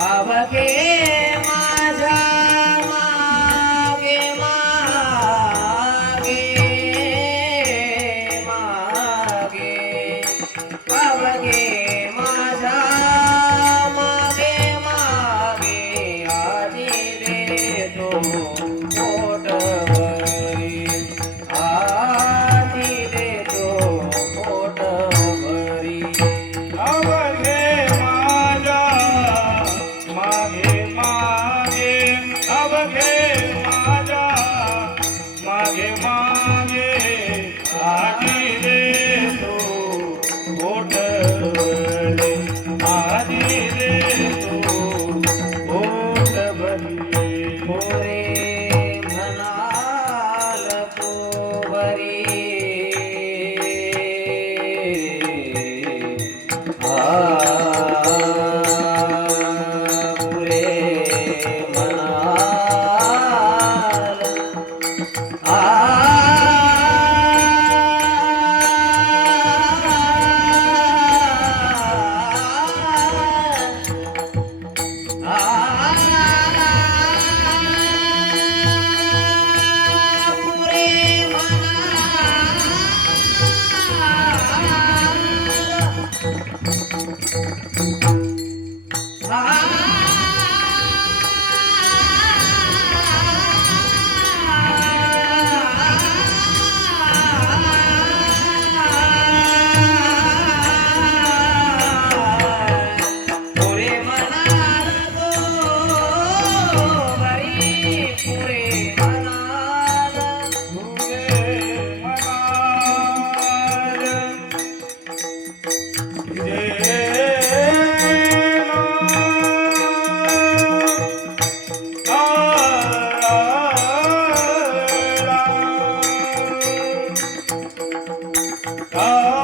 Abhake more. 아.